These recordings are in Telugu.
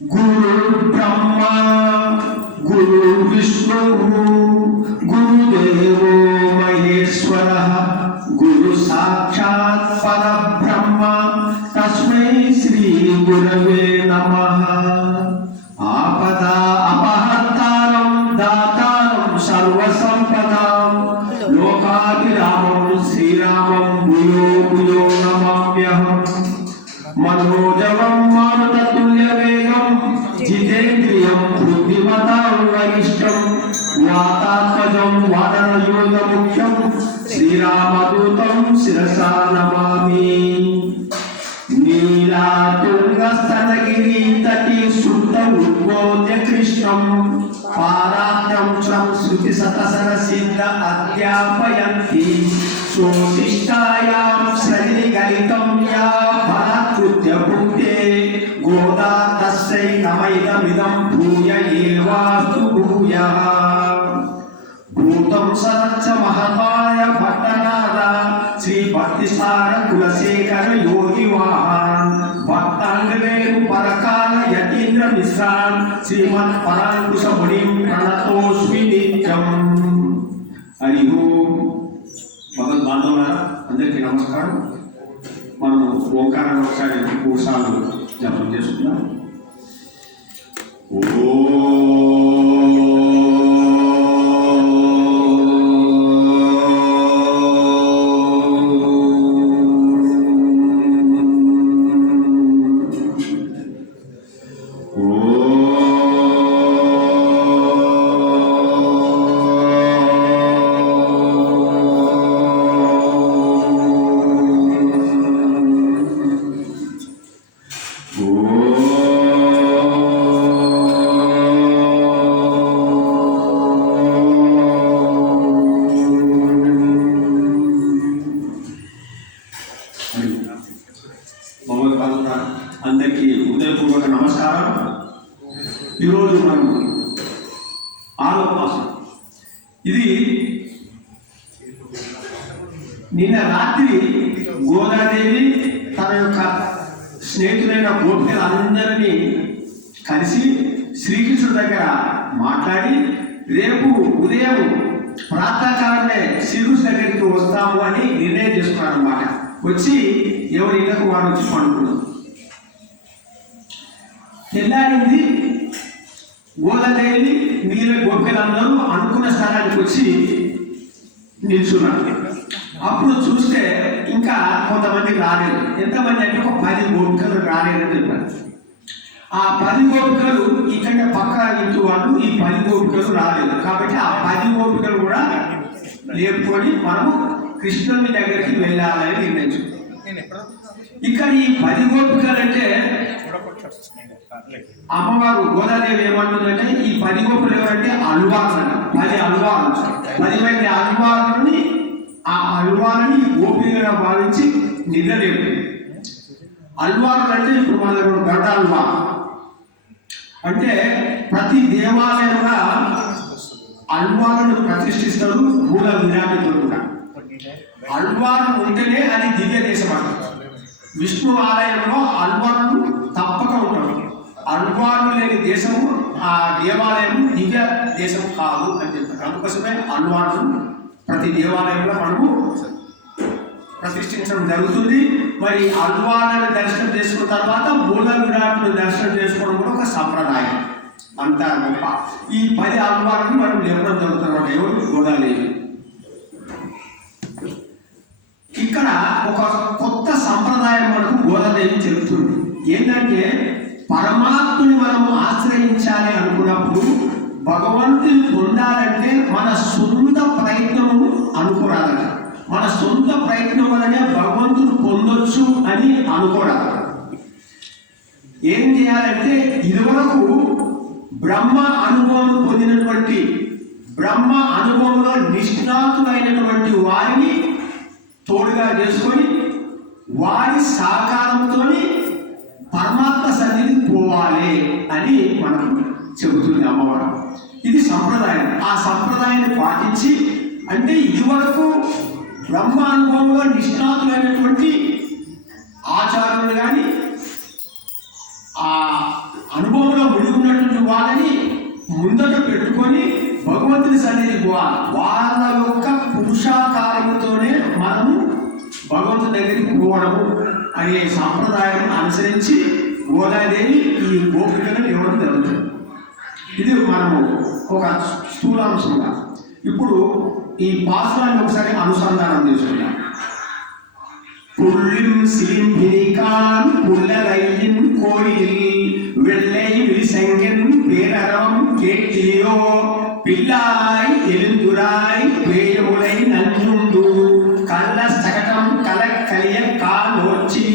గురు బ్రహ్మ గురు విష్ణు గురుదేవో మహేశ్వర గురు సాక్షాత్ పరబ్రహ్మ తస్మై శ్రీ గురవే నమః. ఆపద అపహర్తారం దాతారం సర్వసంపదాం లోకాభిరామం శ్రీరామం భూయో భూయో నమామ్యహం. మనోజవం మారుతతుల్య వేగం జితేంద్రియం బుద్ధిమతాం వరిష్టం వాతాత్మజం వాదనయోగ ముఖ్యం శ్రీరామదూతం శిరసా నమామి. నీలాతుంగస్తనగిరి తటి శుద్ధ ఉద్బోధ్య కృష్ణం పారాత్యం శృతి సతసర సిద్ధ అధ్యాపయంతి సోశిష్టాయాం శ్రజని గణితం యా ఫలకృత్య భుక్తే గోదా తస్యై నమైదమిదం భూయ ఏవాస్తు భూయః. భూతం సరచ్చ మహతాయ భట్టనాద శ్రీ భక్తిసార కులశేఖర యోగి వాహన్ భక్తాంగవేరు పరకాల యతీంద్ర మిశ్రాన్ శ్రీమన్ పరాంకుశ మునిం ప్రణతోస్మి నిత్యం. హరి ఓం. భగవద్ బాంధవులారా అందరికీ నమస్కారం. మనము ఓంకారాన్ని ఒకసారి 3 సార్లు జపం చేసుకున్నాం. అందరికీ హృదయపూర్వక నమస్కారం. ఈరోజు మనం 6వ మాసం. ఇది నిన్న రాత్రి గోదాదేవి తన యొక్క స్నేహితులైన గోపికలందరినీ కలిసి శ్రీకృష్ణుడి దగ్గర మాట్లాడి రేపు ఉదయం ప్రాతకాలమే శ్రీకృష్ణుడి దగ్గరికి వస్తాము అని నిర్ణయం చేసుకున్నారు అన్నమాట. వచ్చి ఎవరి ఇళ్ళకు వాడు వచ్చి పండుకున్నారు. తెల్లారింది. గోదాదేవి మిగిలిన గోపికలందరూ అనుకున్న స్థలానికి వచ్చి నిల్చున్నారు. అప్పుడు చూస్తే ఇంకా కొంతమంది రాలేదు. ఎంతమంది అంటే ఒక 10 గోపికలు రాలేదని చెప్పారు. ఆ 10 గోపికలు ఇక్కడ పక్క ఇంటి వాళ్ళు ఈ 10 గోపికలు రాలేదు. కాబట్టి ఆ 10 గోపికలు కూడా లేపుకొని మనము కృష్ణుని దగ్గరికి వెళ్ళాలని నిర్ణయించుకున్నాం. ఇక్కడ ఈ 10 గోపికలు అంటే అమ్మవారు గోదాదేవి ఏమంటుందంటే ఈ 10 గోపులు ఎవరంటే అల్వార్లు. 10 అల్వార్లు, 10 మంది అల్వార్లని ఆ అల్వార్లని గోపికగా భావించి నిద్రలేపు. అల్వార్లు అంటే ఇప్పుడు మన దగ్గర గరుడ అల్వార్ అంటే ప్రతి దేవాలయంగా అల్వార్లను ప్రతిష్ఠిస్తారు. మూల విరామితులు కూడా అల్వార్లు ఉంటేనే అది దివ్య దేశం అంటారు. విష్ణు ఆలయంలో అల్వార్లు తప్పక ఉంటారు. అల్వార్లు లేని దేశము ఆ దేవాలయం దివ్య దేశం కాదు అని చెప్తారు. అందుకోసమే అల్వార్లు ప్రతి దేవాలయంలో మనము ప్రతిష్ఠించడం జరుగుతుంది. మరి అల్వార్లను దర్శనం చేసుకున్న తర్వాత మూల విరాట్ను దర్శనం చేసుకోవడం కూడా ఒక సంప్రదాయం. అంతా గొప్ప. ఈ 10 అల్వార్లను మనం లేపడం జరుగుతున్నమాట. ఎవరు? గోదాదేవి. ఇక్కడ ఒక కొత్త సంప్రదాయం మనకు గోదాదేవి చెబుతుంది. ఏంటంటే పరమాత్ముని మనము ఆశ్రయించాలి అనుకున్నప్పుడు భగవంతుని పొందాలంటే మన సొంత ప్రయత్నము అనుకోరాదట. మన సొంత ప్రయత్నం వలనే భగవంతుని పొందొచ్చు అని అనుకోరాదు. ఏం చేయాలంటే ఇదివరకు బ్రహ్మ అనుభవం పొందినటువంటి బ్రహ్మ అనుభవంలో నిష్ణాతులైనటువంటి వారిని తోడుగా చేసుకొని వారి సహకారంతో పరమాత్మ సన్నిధికి పోవాలి అని మనం చెబుతుంది అమ్మవారు. ఇది సంప్రదాయం. ఆ సంప్రదాయాన్ని పాటించి అంటే ఇదివరకు బ్రహ్మానుభవంలో నిష్ణాతులైనటువంటి ఆచార్యులు కానీ ఆ అనుభవం పోవాలి. వాళ్ళ యొక్క పురుషాకారముతోనే మనము భగవంతుని దగ్గరికి పోవడము అనే సాంప్రదాయం అనుసరించి గోదాదేవి ఈ గోపికలను ఇవ్వడం జరుగుతుంది. ఇది మనము ఒక స్థూలాంశంగా. ఇప్పుడు ఈ పాత్రాన్ని ఒకసారి అనుసంధానం చేసుకున్నాం. புள்ளும் சிலிம்பினிகான் புள்ளரையின் கோயில் வெள்ளை விழிசெங்கன் பேரறம் கேட்டியோ பிள்ளாய் எழுந்துராய் பேயமுலை நஞ்சுண்டு கள்ள சகடம் கலக்கலிய கால் நோச்சி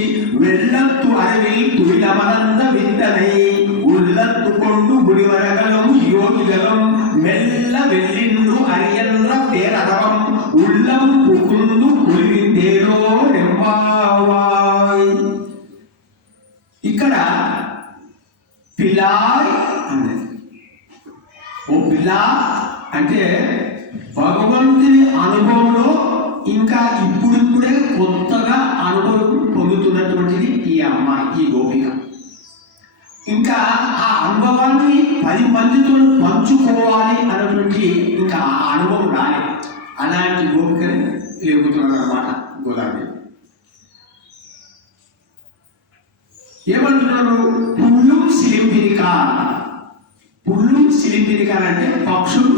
வெள்ளத்து அறிவில் துயிலமர்ந்த வித்தனை உள்ளத்து கொண்டு முடிவரகளும் யோகிகளும் மெல்ல வெள்ளின்று அறியன்ற பேரறம் உள்ளம் புகுந்து குளிர்ந்தேரோ రెంబావాయ్. ఇక్కడ పిల్లాయ్ అన్నది. ఓ పిల్లా అంటే భగవంతుని అనుభవంలో ఇంకా ఇప్పుడిప్పుడే కొత్తగా అనుభవం పొందుతున్నటువంటిది ఈ అమ్మాయి, ఈ గోపిక. ఇంకా ఆ అనుభవాన్ని 10 మందితో పంచుకోవాలి అన్నటువంటి ఇంకా ఆ అనుభవం రాలేదు. అలాంటి గోపికని లేపుతున్నారు అన్నమాట గోదాదేవి. ఏమంటున్నారు? పుల్లు సిలింపిరికా. పుల్లు సిలింపిరికా అంటే పక్షులు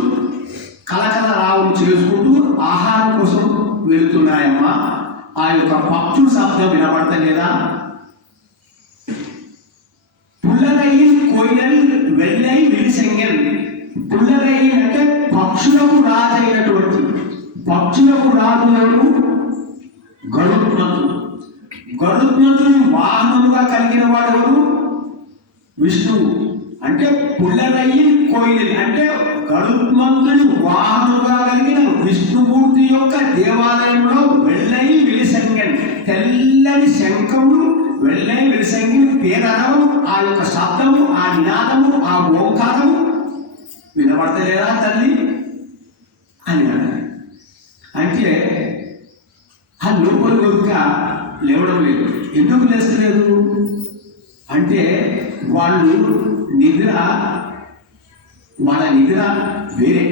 కలకల రావు చేసుకుంటూ ఆహారం కోసం వెళుతున్నాయమ్మా. ఆ యొక్క పక్షుల శబ్దం వినబడతలేదా? పుల్లరయ్యి కోయిలల్ వెల్లై విలిసెంగన్. పుల్లరయ్యి అంటే పక్షులకు రాజైనటువంటి, పక్షులకు రాజులను గరుత్మంతుడు. గరుత్మంతుని వాహనముగా కలిగిన వాడు విష్ణువు. అంటే పుల్లరయ్యి కోయిలి అంటే గరుత్మంతుని వాహనముగా కలిగిన విష్ణుమూర్తి యొక్క దేవాలయంలో వెల్లై విలిసంగన్, తెల్లని శంఖములు, వెల్లై విలిసంగన్ పేరనము, ఆ యొక్క శబ్దము, ఆ నినాదము, ఆ ఓంకారము వినబడతలేదా తల్లి అని అన్నారు. అంటే ఆ లోపల గొప్ప లేవడం లేదు. ఎందుకు లేస్తలేదు అంటే వాళ్ళు వాళ్ళ నిద్ర వేరే.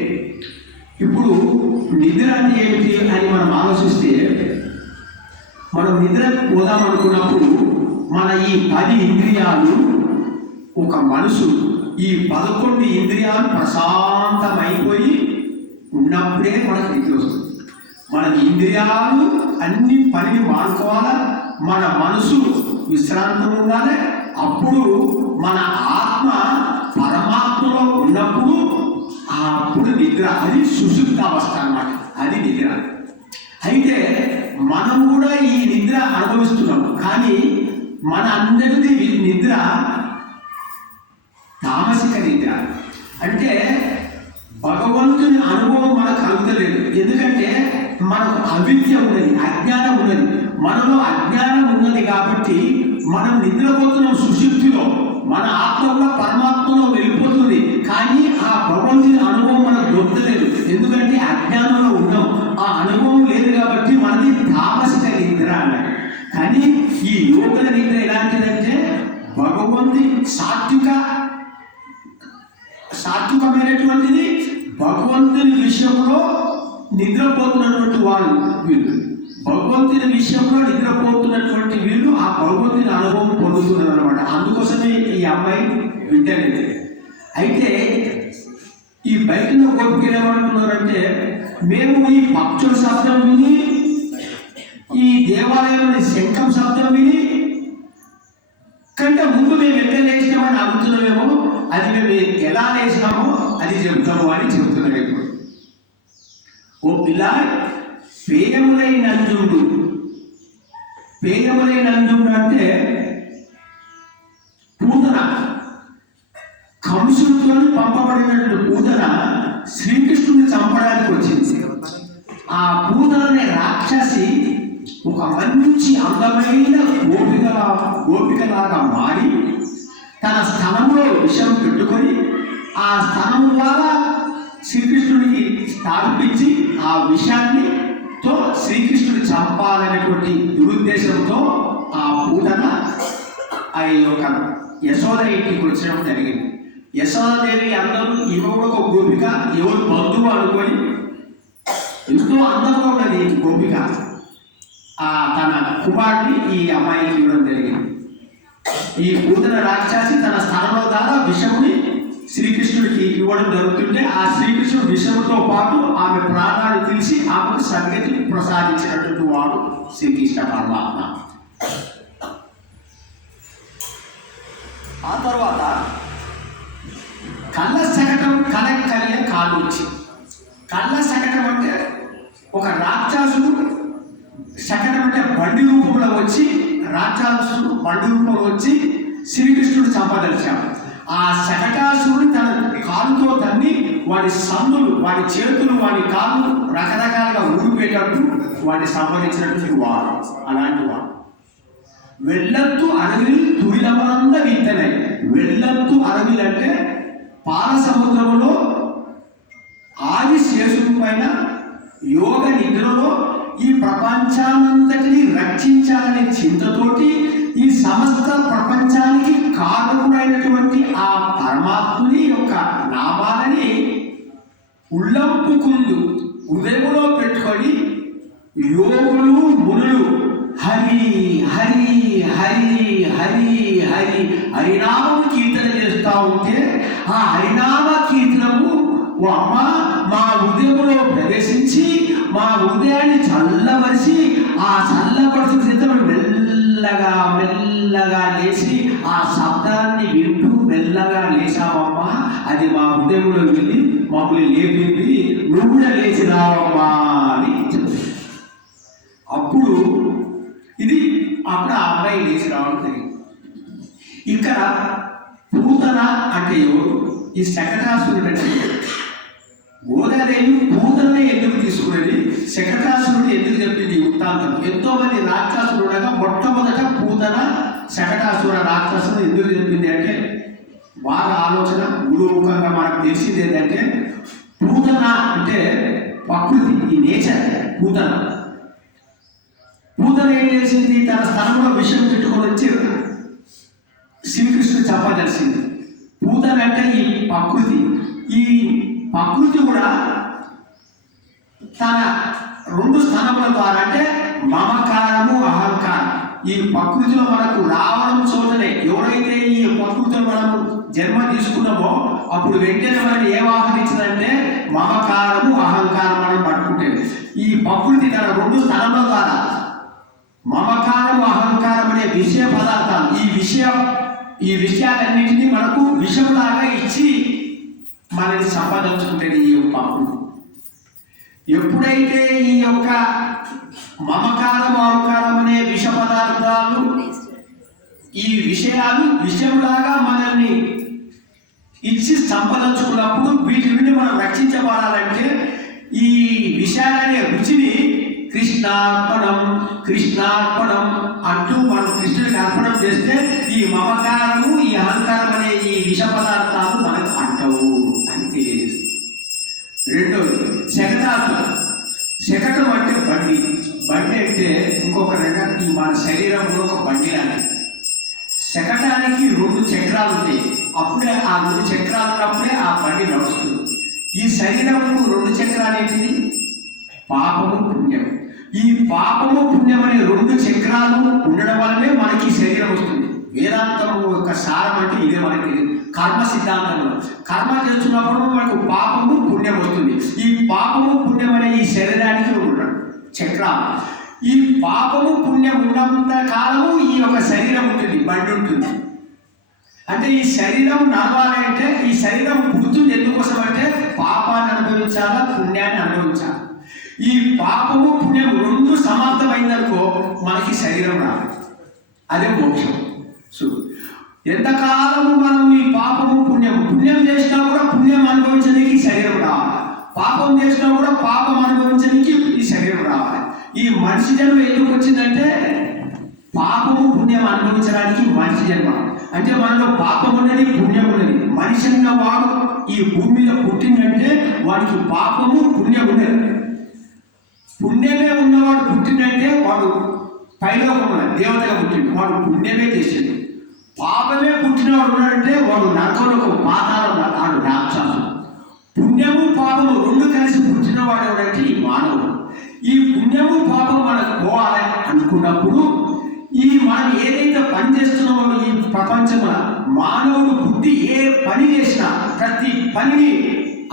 ఇప్పుడు నిద్ర అంటే ఏమిటి అని మనం ఆలోచిస్తే, మనం నిద్ర పోదామనుకున్నప్పుడు మన ఈ 10 ఇంద్రియాలు, ఒక మనసు, ఈ 11 ఇంద్రియాలు ప్రశాంతమైపోయి ఉన్నప్పుడే మనకు నిద్ర వస్తుంది. మన ఇంద్రియాలు అన్ని పనిని మానుకోవాలా, మన మనసు విశ్రాంతం ఉండాలి. అప్పుడు మన ఆత్మ పరమాత్మలో ఉన్నప్పుడు అప్పుడు నిద్ర, అది సుషుప్త అవస్థ అన్నమాట, అది నిద్ర. అయితే మనం కూడా ఈ నిద్ర అనుభవిస్తున్నాం. కానీ మన అందరిది నిద్ర తామసిక నిద్ర. అంటే భగవంతుని అనుభవం మనకు కలుగుతలేదు. ఎందుకంటే మనకు అవిద్య ఉన్నది, అజ్ఞానం ఉన్నది. మనలో అజ్ఞానం ఉన్నది కాబట్టి మనం నిద్రపోతున్నాం సుషుప్తిలో. మన ఆత్మ కూడా పరమాత్మలో వెళ్ళిపోతుంది. కానీ ఆ భగవంతుని అనుభవం మనకు దొరకలేదు. ఎందుకంటే అజ్ఞానంలో ఉన్నాం. ఆ అనుభవం లేదు కాబట్టి మనది తామసిక నిద్ర అన్నాడు. కానీ ఈ యోగుల నిద్ర ఎలాంటిదంటే భగవంతుని సాత్వికమైనటువంటిది. భగవంతుని విషయంలో నిద్రపోతున్నటువంటి వాళ్ళు వీళ్ళు, భగవంతుని విషయంలో నిద్రపోతున్నటువంటి వీళ్ళు ఆ భగవంతుని అనుభవం పొందుతున్నారు అనమాట. అందుకోసమే ఈ అమ్మాయి వింటలేదు. అయితే ఈ బయటలో గోపికలు ఏమంటున్నారంటే, మేము ఈ పక్షుల శబ్దం విని, ఈ దేవాలయంలోని శంఖం శబ్దం విని కంటే ముందు మేము ఎట్లా లేచినామని అడుగుతున్నామేమో, అది మేము ఎలా లేచినామో అది చెబుతాము అని చెబుతున్నాం. ఇప్పుడు ఓ పిల్ల, పేయములై నంజుడు. పేయములై నంజుడు అంటే పూతన, కంసుడితో పంపబడినటువంటి పూతన శ్రీకృష్ణుని చంపడానికి వచ్చింది. ఆ పూతననే రాక్షసి ఒక మంచి అందమైన గోపికలాగా మారి తన స్థలంలో విషం పెట్టుకొని ఆ స్థలం ద్వారా శ్రీకృష్ణుడికి స్థాపించి ఆ విషాన్నితో శ్రీకృష్ణుని చంపాలనేటువంటి దురుద్దేశంతో ఆ పూతన ఆ యొక్క యశోద ఇంటికి వచ్చడం జరిగింది. యశోదాదేవి అందరూ ఈమె కూడా ఒక గోపిక, ఎవరు బంధువు అనుకొని ఎంతో అందంగా ఉన్నది ఈ గోపిక. తన కుమారుడిని ఈ అమ్మాయికి ఇవ్వడం జరిగింది. ఈ పూతన రాక్షసి తన స్థలంలో ద్వారా విషముని శ్రీకృష్ణుడికి ఇవ్వడం జరుగుతుంటే ఆ శ్రీకృష్ణుడు విషముతో పాటు ఆమె ప్రాణాలు తెలిసి ఆమెకు సద్గతి ప్రసాదించినటువంటి వాడు శ్రీకృష్ణ పరమాత్మ. ఆ తర్వాత కళ్ళ శకటం కలియ కాలు వచ్చి. కళ్ళ శకటం అంటే ఒక రాక్షసుడు, శకటం అంటే బండి రూపంలో వచ్చి, రాక్షసుడు బండి రూపంలో వచ్చి శ్రీకృష్ణుడు చంపదలిచాడు. ఆ శకటాసురుడు తన కాలుతో తన్ని వాడి సందులు, వాడి చేతులు, వాడి కాళ్ళు రకరకాలుగా ఊడిపోయేటట్టు వాడిని సంపాదించినటువంటి వాడు. అలాంటి వాడు వెళ్ళత్తు అడవిలు తురిలమంద విత్తనై. వెళ్ళత్తు అడవిలు అంటే పాల సముద్రంలో ఆది శేషుని పైన యోగ నిద్రలో ఈ ప్రపంచానంతటిని రక్షించాలనే చింతతోటి ఈ సమస్త ప్రపంచానికి కారకుడైనటువంటి ఆ పరమాత్ముని యొక్క నామాలని ఉల్లంపుకుందు హృదయంలో పెట్టుకొని యోగులు మునులు హరి హరి హరి హరి హరి హరినామం కీర్తన చేస్తూ ఉంటే ఆ హరినామ కీర్తనము ఓ అమ్మ మా హృదయంలో ప్రవేశించి మా హృదయాన్ని చల్లవరిచి ఆ చల్లపడుతు క్రితం మెల్లగా మెల్లగా లేచి ఆ శబ్దాన్ని వింటూ మెల్లగా లేచామమ్మా. అది మా హృదయంలో వెళ్ళి మమ్మల్ని లేపింది. నువ్వు కూడా లేచి రావమ్మా అని. అప్పుడు ఆ అమ్మాయి లేచి రావడం జరిగింది. ఇక్కడ పూతన అంటే ఎవరు? ఈ శకటాసురుడు అంటే గోదాదేవి పూతనే ఎందుకు తీసుకున్నది, శకటాసురుడు ఎందుకు చెప్పింది వృత్తాంతం? ఎంతో మంది రాక్షసులు ఉండగా మొట్టమొదట పూతన శకటాసుర రాక్షసుడు ఎందుకు చెప్పింది అంటే బాగా ఆలోచన గురుముఖంగా మనకు తెలిసింది ఏంటంటే పూతన అంటే ప్రకృతి, ఈ నేచర్. పూతన ఏం చేసింది? తన స్థలంలో విషయం పెట్టుకొని వచ్చి శ్రీకృష్ణుడు చెప్పదలిసింది. పూతన అంటే ఈ ప్రకృతి. ఈ ప్రకృతి కూడా తన రెండు స్థానముల ద్వారా అంటే మమకారము అహంకారం ఈ ప్రకృతిలో మనకు రావడం చోటనే ఎవరైతే ఈ ప్రకృతిలో మనము జన్మ తీసుకున్నామో అప్పుడు వెంటనే మనం ఏం ఆహరించిందంటే మమకారము అహంకారం మనం పట్టుకుంటే ఈ ప్రకృతి తన రెండు స్థానముల ద్వారా మమకారము అహంకారం అనే విషయ పదార్థాలు ఈ విషయాలన్నింటినీ మనకు విషంలాగా ఇచ్చి మనని సంపాదించుకుంటుంది ఈ ప్రకృతి. ఎప్పుడైతే ఈ యొక్క మమకారం అహంకారం అనే విష పదార్థాలు ఈ విషయాలు విషయంలాగా మనల్ని ఇచ్చి సంపాదించుకున్నప్పుడు వీటి నుండి మనం రక్షించబడాలంటే ఈ విషయాలనే రుచిని కృష్ణార్పణం కృష్ణార్పణం అంటూ మనం కృష్ణుడికి అర్పణం చేస్తే ఈ మమకారము ఈ అహంకారం అనే ఈ విష పదార్థాలు మనకు అంటవు అని తెలియజేస్తుంది. రెండోది శకటం అంటే బండి. బండి అంటే ఇంకొక రకంగా మన శరీరంలో ఒక బండి లాంటి. శకటానికి రెండు చక్రాలు ఉంటాయి. అప్పుడే ఆ రెండు చక్రాలు ఉన్నప్పుడే ఆ బండి నడుస్తుంది. ఈ శరీరంకు రెండు చక్రాలు ఏంటిది? పాపము పుణ్యం. ఈ పాపము పుణ్యం అనే రెండు చక్రాలు ఉండడం వల్లనే మనకి శరీరం వస్తుంది. వేదాంతం యొక్క సారం అంటే ఇదే మనకి కర్మ సిద్ధాంతంలో. కర్మ చేస్తున్నప్పుడు మనకు పాపము పుణ్యం వస్తుంది. ఈ పాపము పుణ్యం అనే ఈ శరీరానికి ఉండడం చక్రాలు. ఈ పాపము పుణ్యం ఉన్నంత కాలము ఈ యొక్క శరీరం ఉంటుంది, బండి ఉంటుంది. అంటే ఈ శరీరం నడవాలంటే ఈ శరీరం పుడుతుంది ఎందుకోసం అంటే పాపాన్ని అనుభవించాలా పుణ్యాన్ని అనుభవించాలి. ఈ పాపము పుణ్యం రెండు సమాప్తమైందనుకో మనకి శరీరం రాదు. అదే మోక్షం. సో ఎంతకాలము మనం ఈ పాపము పుణ్యం చేసినా కూడా పుణ్యం అనుభవించడానికి శరీరం రావాలి. పాపం చేసినా కూడా పాపం అనుభవించడానికి ఈ శరీరం రావాలి. ఈ మనిషి జన్మ ఎందుకు వచ్చిందంటే పాపము పుణ్యం అనుభవించడానికి మనిషి జన్మ. అంటే మనలో పాపం ఉన్నది పుణ్యం ఉన్నది. మనిషి అన్న వాడు ఈ భూమి మీద పుట్టిందంటే వాడికి పాపము పుణ్యం ఉన్నది. పుణ్యమే ఉన్నవాడు పుట్టిందంటే వాడు పైలోకంలో దేవతగా పుట్టిండు, వాడు పుణ్యమే చేసిండు. పాపమే పుట్టినవాడు ఉన్నాడంటే వాడు నరకంలో పాతాళం, వాడు రాక్షసుడు. పుణ్యము పాపము రెండు కలిసి పుట్టిన వాడు ఎవడంటే ఈ మానవుడు. ఈ పుణ్యము పాపం మనకు పోవాలి అనుకున్నప్పుడు మనం ఏదైతే పని చేస్తున్నామో ఈ ప్రపంచంలో మానవుడు బుద్ధి ఏ పని చేసినా ప్రతి పనిని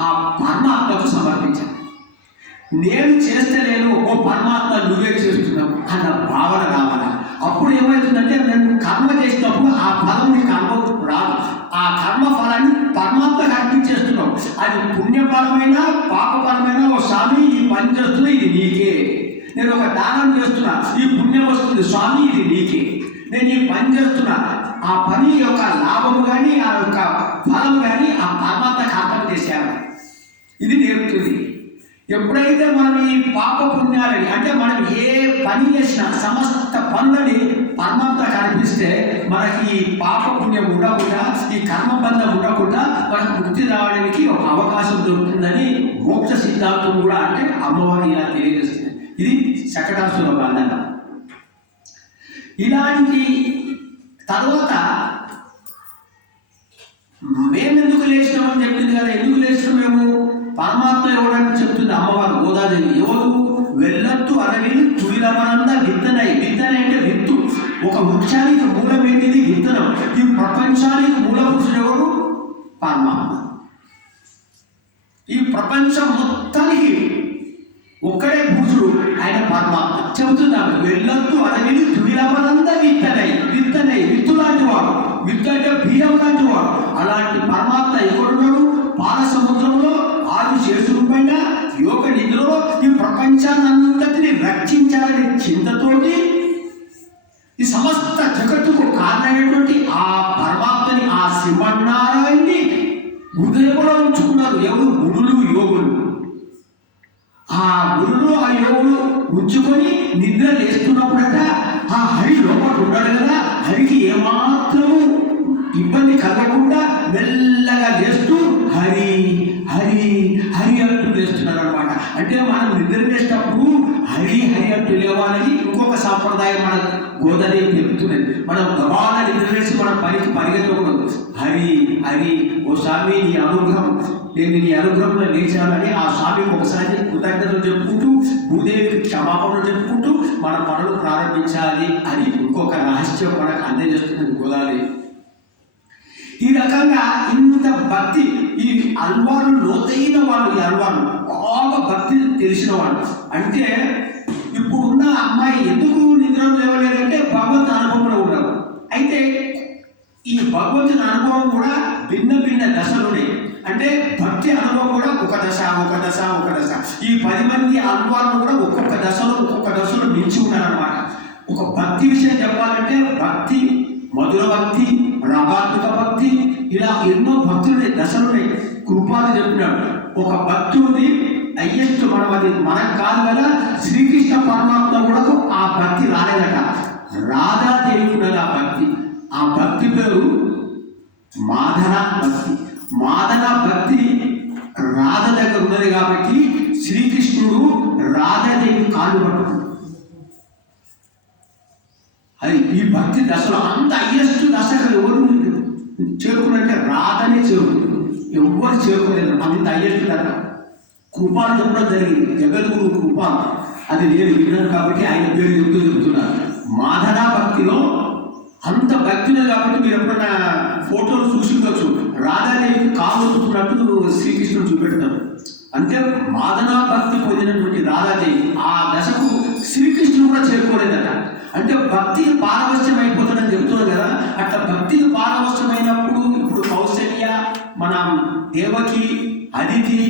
ఆ పరమాత్మకు సమర్పించాలి. నేను చేస్తలేను, ఓ పరమాత్మ నువ్వే చేస్తున్నావు అన్న భావన రావాలి. అప్పుడు ఏమవుతుందంటే నేను కర్మ చేసినప్పుడు ఆ ఫలం నీ కర్మ రాదు. ఆ కర్మ ఫలాన్ని పరమాత్మకు అర్పించేస్తున్నావు. అది పుణ్యఫలమైనా పాపఫలమైనా ఓ స్వామి ఈ పని చేస్తున్నా ఇది నీకే. నేను ఒక దానం చేస్తున్నా ఈ పుణ్యం వస్తుంది స్వామి ఇది నీకే. నేను ఈ పని చేస్తున్నా ఆ పని యొక్క లాభము కానీ ఆ యొక్క ఫలం కానీ ఆ పరమాత్మకు అర్థం చేశాను. ఇది నేర్పుతుంది. ఎప్పుడైతే మనం ఈ పాప పుణ్యాలని అంటే మనం ఏ పని చేసినా సమస్త పనులని పరమాత్మకు అర్పిస్తే మనకి ఈ పాప పుణ్యం ఉండకుండా ఈ కర్మబంధం ఉండకుండా మనకు ముక్తి రావడానికి ఒక అవకాశం దొరుకుతుందని మోక్ష సిద్ధాంతం కూడా అంటే అమ్మవారి ఇలా తెలియజేస్తుంది. ఇది శకటాసుర వర్ణన. ఇలాంటి తర్వాత మేమెందుకు లేచినామని చెప్పింది కదా. ఎందుకు లేచినాం మేము? పరమాత్మ ఎవడని చెప్తుంది అమ్మవారు గోదాదేవి. ఎవరు? వెళ్ళొద్దు అడవిని తుడిలమనంద విత్తనై. విత్తనై అంటే విత్తు. ఒక వృక్షానికి మూలం ఏంటిది? విత్తనం. ఈ ప్రపంచానికి మూల పురుషుడు ఎవరు? పరమాత్మ. ఈ ప్రపంచం మొత్తానికి ఒక్కడే పురుషుడు, ఆయన పరమాత్మ. చెబుతున్నాను వెళ్ళొద్దు అడవిని తుడిలమనంద విత్తనై. విత్తనై విత్తు లాంటి వాడు. విత్తు అంటే బీజం లాంటి వాడు. అలాంటి పరమాత్మ ఎవరున్నాడు? పాల సముద్రంలో ఆది శేషుడు పైన యోగ నిద్రలో ఈ ప్రపంచాన్నంతటిని రక్షించాలనే చింతతోటి ఈ సమస్త జగత్తుకు కారణమైనటువంటి ఆ పరమాత్మని ఆ శ్రీమన్నారాయణ్ణి హృదయంలో ఉంచుకున్నారు. ఎవరు? గురులు, యోగులు. ఆ గురులు ఆ యోగులు ఉంచుకొని నిద్ర లేస్తున్నప్పుడట ఆ హరి లోపల ఉన్నాడు కదా. హరికి ఏమాత్రము ఇబ్బంది కలగకుండా మెల్లగా లేస్తూ హరి హరి హరి అంటూ లేస్తున్నారు అనమాట. అంటే మనం నిద్ర లేసేటప్పుడు హరి హరి అంటూ లేవాలని ఇంకొక సాంప్రదాయం మన గోదాదేవి చెప్తున్నది. మనం గబాల నిద్ర లేసి మనం పనికి పరిగెత్తకూడదు. హరి హరి ఓ స్వామి నీ అనుగ్రహం, నేను నీ అనుగ్రహంలో లేచానని ఆ స్వామికి ఒకసారి కృతజ్ఞతలు చెప్పుకుంటూ భూదేవికి క్షమాపణలు చెప్పుకుంటూ మన పనులు ప్రారంభించాలి అని ఇంకొక రహస్యం మనకు అందజేస్తున్నది గోదాదేవి. ఈ రకంగా ఇంత భక్తి ఈ అల్వారు లోతైన వాళ్ళు. ఈ అల్వారు బాగా భక్తి తెలిసిన వాళ్ళు. అంటే ఇప్పుడున్న అమ్మాయి ఎందుకు నిద్ర లేవలేదంటే భగవంతు అనుభవంలో ఉండదు. అయితే ఈ భగవంతుని అనుభవం కూడా భిన్న భిన్న దశలునే. అంటే భక్తి అనుభవం కూడా ఒక దశ ఒక దశ ఒక దశ. ఈ 10 మంది అల్వార్లు కూడా ఒక్కొక్క దశలో నిలిచి ఉన్నారన్నమాట. ఒక భక్తి విషయం చెప్పాలంటే భక్తి, మధుర భక్తి, రాగాత్మక భక్తి, ఇలా ఎన్నో భక్తులున్నాయి, దశలున్నాయి. కృపాలు చెప్పినాడు ఒక భక్తుడిని హైయెస్ట్ మనం అది మనకు కాదు కదా. శ్రీకృష్ణ పరమాత్మ కూడా ఆ భక్తి రాలేదట. రాధాదేవి ఉన్నది ఆ భక్తి. ఆ భక్తి పేరు మాధన భక్తి. మాధన భక్తి రాధ దగ్గర ఉన్నది కాబట్టి శ్రీకృష్ణుడు రాధాదేవి కాళ్ళు పట్టుకున్నాడు. అది ఈ భక్తి దశలో అంత హైయెస్ట్ దశ ఎవరు చేరుకున్నంటే రాధనే చేరుకుంది. ఎవరు చేరుకోలేదు. అంత హైయెస్ట్ దశ. కృపాలు చెప్పడం జరిగింది. జగద్గురు కృప అది నేను విన్నాను కాబట్టి ఆయన పేరు చెబుతున్నారు. మాధన భక్తిలో అంత భక్తిలో కాబట్టి మీరు ఎప్పుడన్నా ఫోటోలు చూసిండొచ్చు. రాధాదేవికి కాలు చూస్తున్నట్టు శ్రీకృష్ణుడు చూపెడతారు. అంటే మాధనా భక్తి పొందినటువంటి రాధాదేవి ఆ దశకు శ్రీకృష్ణుడు కూడా చేరుకోలేదట. అంటే భక్తి పారవశ్యం అయిపోతుందని చెప్తున్నాం కదా. అట్లా భక్తి పారవశ్యమైనప్పుడు ఇప్పుడు కౌశల్య, మన దేవకి, అదితి,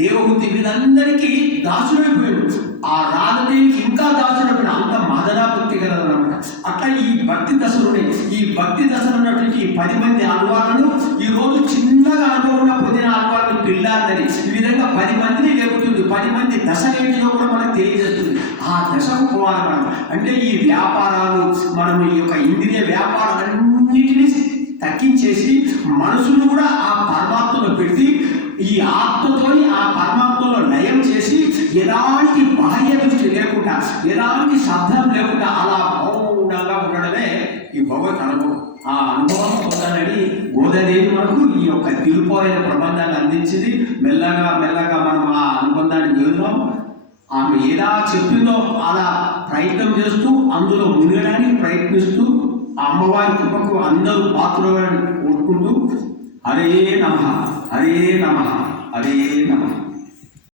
దేవహూతి వీళ్ళందరికీ దాసుడైపోయాడు. ఆ రాధదేవికి ఇంకా దాసుడైపోయాడు. అంత మదనా భక్తి కలదన్నమాట. అట్లా ఈ భక్తి దశలున్నాయి. ఈ భక్తి దశలు ఉన్నటువంటి ఈ 10 మంది అల్వార్లను ఈ రోజు చిన్నగా అనుభవంగా పొందిన అల్వార్లు పిల్లారని ఈ విధంగా 10 మందిని లేపుతుంది. 10 మంది దశ ఏంటిదో కూడా మనకు తెలియజేస్తుంది. ఆ దశకు పోవాలి మనం. అంటే ఈ వ్యాపారాలు, మనం ఈ యొక్క ఇంద్రియ వ్యాపారాలన్నిటినీ తగ్గించేసి మనసును కూడా ఆ పరమాత్మలో పెట్టి ఈ ఆత్మతోని ఆ పరమాత్మలో లయం చేసి ఎలాంటి బాహ్య దృష్టి లేకుండా, ఎలాంటి శబ్దం లేకుండా అలా మౌనంగా ఉండడమే ఈ భగవత్ అనుభవం. ఆ అనుభవం పొందాలని గోదాదేవి మనకు ఈ యొక్క తిరుపోయిన ప్రబంధాన్ని అందించింది. మెల్లగా మెల్లగా మనం ఆ అనుబంధాన్ని జరుగుతాం. ఆమె ఎలా చెప్పిందో అలా ప్రయత్నం చేస్తూ అందులో మునగడానికి ప్రయత్నిస్తూ ఆ అమ్మవారి కృపకు అందరూ పాత్రలను కోరుకుంటూ హరే నమః హరే నమః హరే నమః.